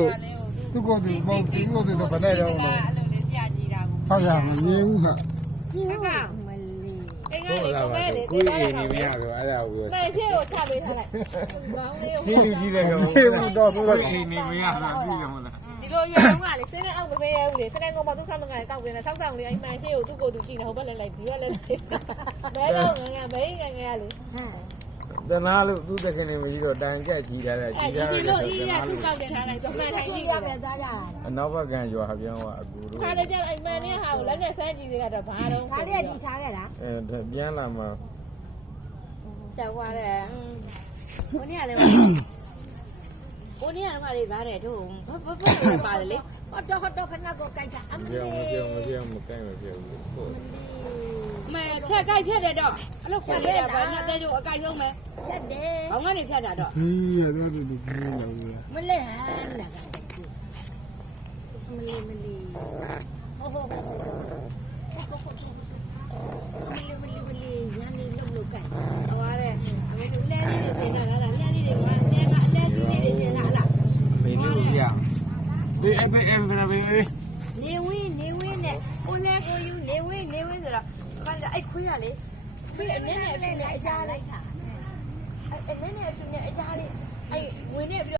လို့သူ့ကိုယ်သူမဟုတ်ဒီကိုယ်သူတော့ဘယ်နဲ့တော့လို့ဟုတ်ရမမြင်ဘူးဟာ ဟုတ်လားပါကိုယ်အိမ်နေမရတော့အဲ့ဒါကိုပြောမယ်ရှင်းကိုချပေးထားလိုက်ခေါင်းလေးကိုရှင်းလူကြီးတဲ့ကောင်တော့ကိုယ်အိမ်နေမရတာပြီးရမလားဒီလိုရွယ်တော့ကလေစင်းနဲ့အောက်မပေးရဘူးလေခဏကောင်မသူ့ဆောင်းငါကောက်ပေးနေဆောက်ဆောင်လေးအိမ်မှန်ရှင်းကိုသူ့ကိုယ်သူကြည့်နေဟိုဘက်လည်းလိုက်ဒီဘက်လည်းလိုက်ဘဲတော့ငါမေးငယ်လေတနာလို့သူ့တခင်နေမရှိတော့တန်ကြက်ကြီးထားတယ်ကြီးထားတယ်လို့အေးရသူ့ကောက်တင်ထားလိုက်တော့မှန်ထိုင်ကြည့်ရမယ်သားရအနောက်ဘက်ကရွာပြောင်းကအကူတို့ခါလေးကျအိမ်မှန်နဲ့ဟာကိုလက်နဲ့ဆန်းကြည့်သေးတာတော့ဘာတော့ခါလေးကကြည့်ထားခဲ့တာပြန်လာမှာကြောက်သွားတယ်ကိုနေရလဲကိုနေရတော့လေဗါတယ်တို့ဘပါတယ်လေဟောတော့ခဏကိုကြိုက်တာအမလေးမပြောမကိုက်မပြောဘူးမဲဖြတ်ကြိုက်ဖြတ်တယ်တော့အဲ့လိုခွက်လေးကဘာနဲ့တဲကျိုးအကြိုက်ဆုံးပဲဖြတ်တယ်ဘောင်းကနေဖြတ်တာတော့ဟေးရတော့တူဘူးလားမလဲဟန်နာမလီဟိုမလီညနေလို့ကြိုက်ဟောရတယ်အမေကလဲလေးတွေတင်တာလားလဲလေးတွေကလဲကအလဲကြီးလေးတွေတင်တာလားမင်းတို့ပြဒီအဖေဘယ်နေဝင်းနဲ့ကိုလဲကိုယူနေဝင်းဆိုတော့အဲ့ခွေးရလေခွေးအနည်းနဲ့အဖြစ်နဲ့အကြားလိုက်တာအဲ့အနည်းနဲ့အဖြစ်နဲ့အကြားလေးအဲ့ဝင်နေပြီး